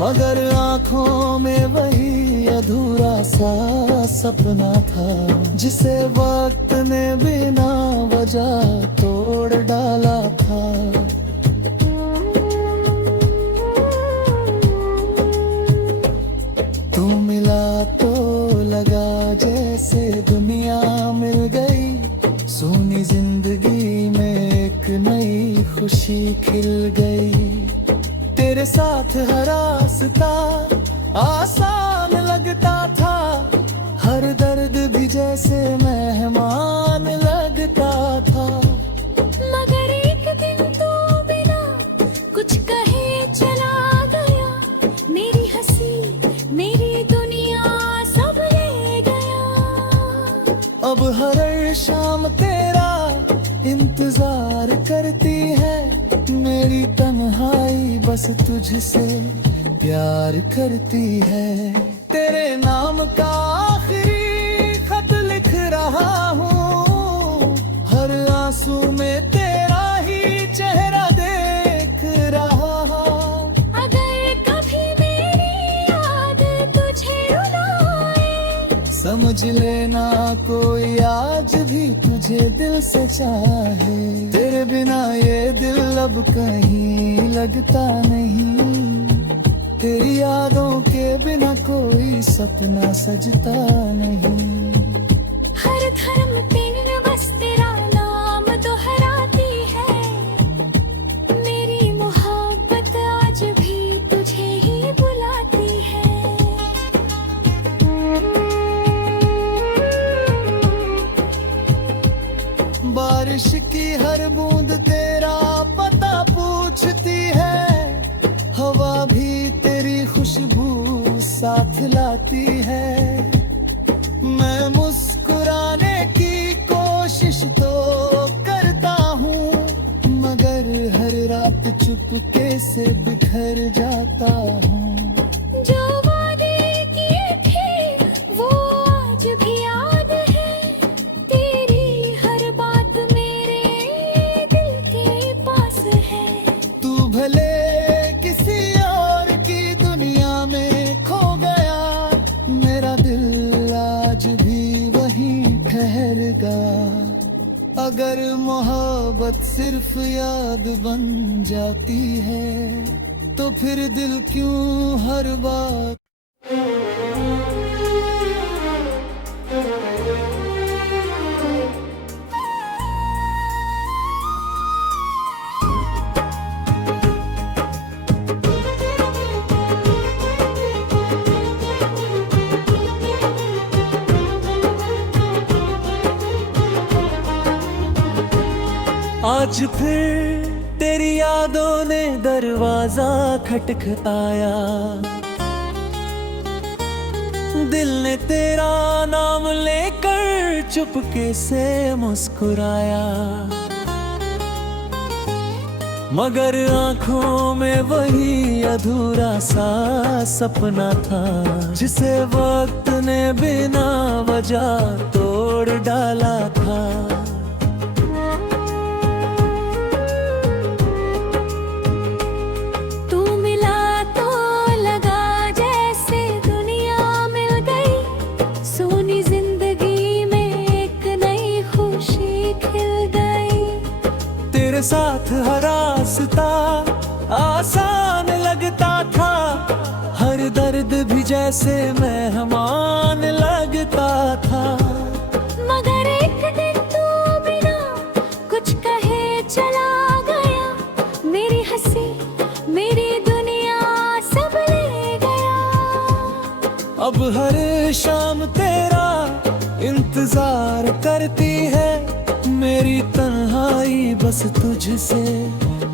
मगर आंखों में वही अधूरा सा सपना था जिसे वक्त ने बिना वजह तोड़ डाला था। तू मिला तो लगा जैसे दुनिया मिल गई, सोनी जिंदगी में एक नई खुशी खिल गई। तेरे साथ हर रास्ता आसान लगता था, हर दर्द भी जैसे मेहमान लगता था। मगर एक दिन तो बिना कुछ कहे चला गया, मेरी हंसी मेरी दुनिया सब ले गया। अब हर शाम तेरा इंतजार करती है मेरी तन्हाई, बस तुझसे प्यार करती है। तेरे नाम का आखिरी खत लिख रहा हूँ, हर आंसू में तेरा ही चेहरा देख रहा हूँ। अगर कभी मेरी याद तुझे रुलाए, समझ लेना कोई आज भी तुझे दिल से चाहे। तेरे बिना ये दिल अब कहीं लगता नहीं, तेरी यादों के बिना कोई सपना सजता नहीं। हर धर्म पेन बस तेरा नाम दोहराती है, मेरी मोहब्बत आज भी तुझे ही बुलाती है। बारिश की हर बूंद तेरा पता पूछती है, हवा भी तेरी खुशबू साथ लाती है। मैं मुस्कुराने की कोशिश तो करता हूँ, मगर हर रात चुपके से बिखर जाता हूँ। जो वादे किए थे वो आज भी याद है, तेरी हर बात मेरे दिल के पास है। तू भले किसी और की दुनिया में खो गया, मेरा दिल आज भी वहीं ठहर गया। अगर मोहब्बत सिर्फ याद बन जाती है, तो फिर दिल क्यों हर बात आज फिर तेरी यादों ने दरवाजा खटखटाया, दिल ने तेरा नाम लेकर चुपके से मुस्कुराया। मगर आंखों में वही अधूरा सा सपना था जिसे वक्त ने बिना वजह तोड़ डाला था। तेरे साथ हर रास्ता आसान लगता था, हर दर्द भी जैसे मेहमान लगता था। मगर एक दिन तू बिना कुछ कहे चला गया, मेरी हंसी मेरी दुनिया सब ले गया। अब हर शाम तेरा इंतजार करती है मेरी तन्हाई, बस तुझसे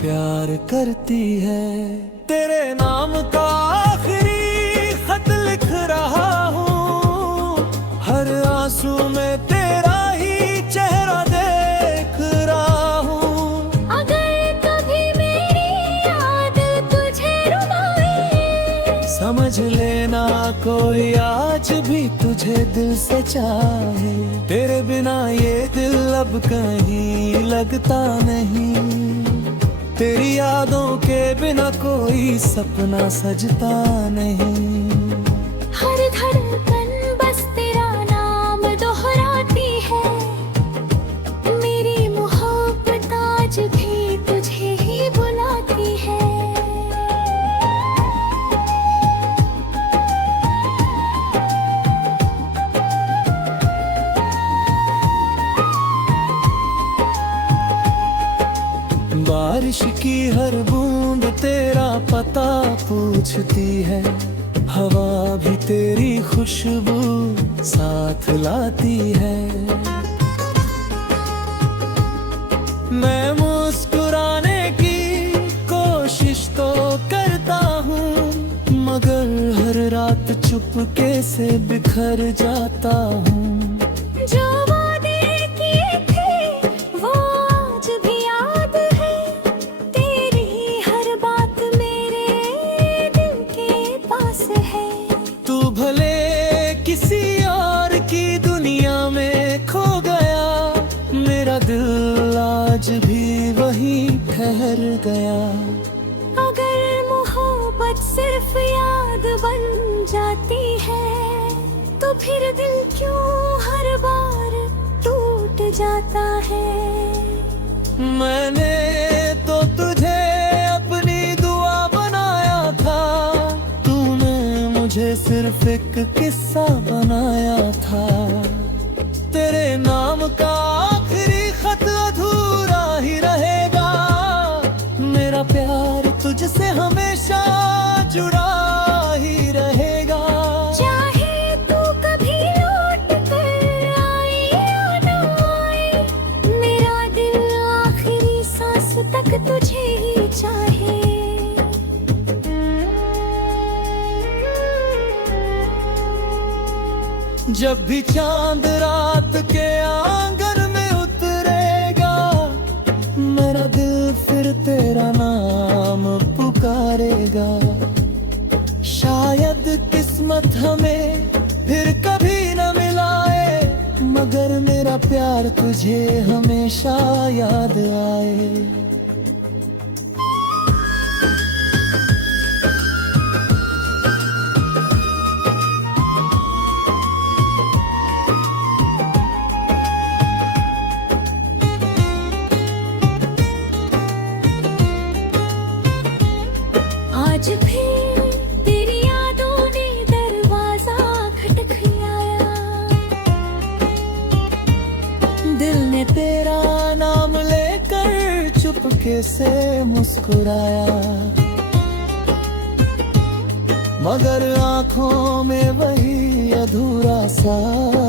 प्यार करती है। तेरे नाम का आखिरी खत लिख रहा हूँ, हर आंसू में तेरा ही चेहरा देख रहा हूँ। अगर कभी मेरी याद तुझे रुलाए, समझ लेना कोई आज भी तुझे दिल से चाहे। तेरे बिना ये दिल अब कहीं लगता नहीं, तेरी यादों के बिना कोई सपना सजता नहीं। हर धड़कन बस तेरा नाम दोहराती है, मेरी मोहब्बत आज भी तुझे ही बुलाती है। बारिश की हर बूंद तेरा पता पूछती है, हवा भी तेरी खुशबू साथ लाती है। मैं मुस्कुराने की कोशिश तो करता हूँ, मगर हर रात चुपके से बिखर जाता हूँ। जो वादे किए थे वो आज भी याद है, तेरी हर बात मेरे दिल के पास है। तू भले किसी और की दुनिया में खो गया, मेरा दिल आज भी वहीं ठहर गया। अगर मोहब्बत सिर्फ याद बन जाती है, तो फिर दिल क्यों हर बार टूट जाता है। मैंने तो तुझे अपनी दुआ बनाया था, तूने मुझे सिर्फ एक किस्सा बनाया था। तेरे नाम का आखिरी खत अधूरा ही रहेगा, मेरा प्यार तुझसे हमेशा जुड़ा ही रहेगा। चाहे तू कभी लौट कर आए या ना आए, मेरा दिल आखिरी सांस तक तुझे ही चाहे। जब भी चांद रात के आंगन में उतरेगा, मेरा दिल फिर तेरा नाम पुकारेगा। शायद किस्मत हमें फिर कभी न मिलाए, मगर मेरा प्यार तुझे हमेशा याद आए। आज फिर तेरी यादों ने दरवाजा खटखटाया, दिल ने तेरा नाम लेकर चुपके से मुस्कुराया, मगर आंखों में वही अधूरा सा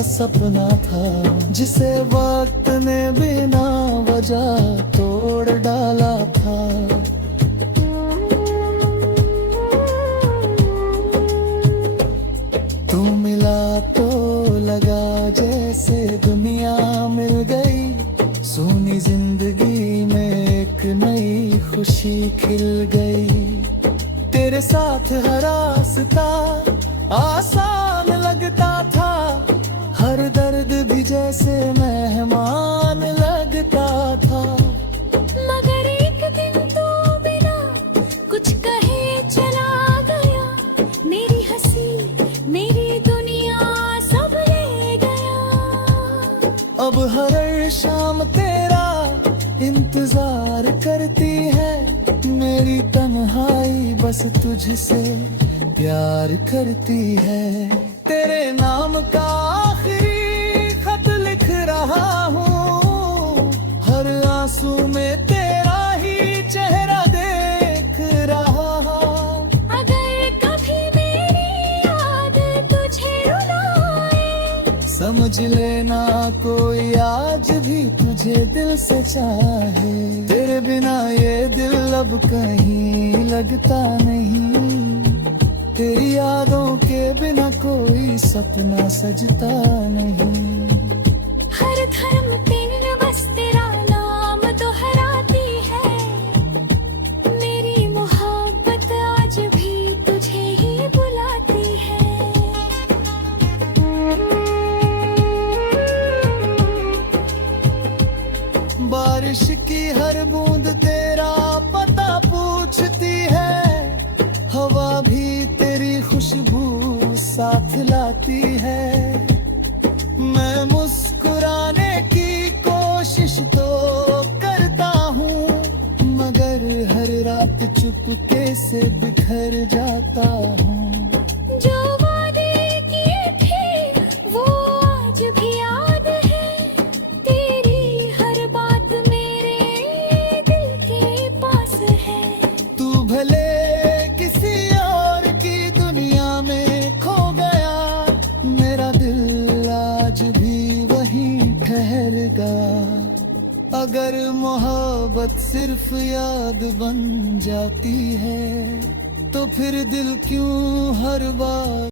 सपना था, जिसे वक्त ने बिना वजह तोड़ डाला था। तू मिला तो लगा जैसे दुनिया मिल गई, सोनी जिंदगी में एक नई खुशी खिल गई। तेरे साथ हर रास्ता आसान लगता था, हर दर्द भी जैसे मेहमान लगता था। मगर एक दिन तो बिना कुछ कहे चला गया, मेरी हंसी मेरी दुनिया सब ले गया। अब हर शाम तेरा इंतजार करती है, मेरी तन्हाई बस तुझसे प्यार करती है। तेरे नाम का आखिरी खत लिख रहा हूँ, हर आंसू में तेरा ही चेहरा देख रहा हूँ। अगर कभी मेरी याद तुझे रुलाए, समझ लेना कोई आज भी तुझे दिल से चाहे, तेरे बिना ये दिल अब कहीं लगता नहीं। तेरी यादों के बिना कोई सपना सजता नहीं। हर धर्म दिन बस तेरा नाम दोहराती है, मेरी मोहब्बत आज भी तुझे ही बुलाती है। बारिश की हर बूंद तेरा पता खुशबू साथ लाती है। मैं मुस्कुराने की कोशिश तो करता हूँ, मगर हर रात चुपके से बिखर जाता हूँ। जो वादे किए थे वो आज भी याद है, तेरी हर बात मेरे दिल के पास है। तू भले किसी और की दुनिया में खो गया, मेरा दिल आज भी वहीं ठहर गया। अगर मोहब्बत सिर्फ याद बन जाती है, तो फिर दिल क्यों हर बार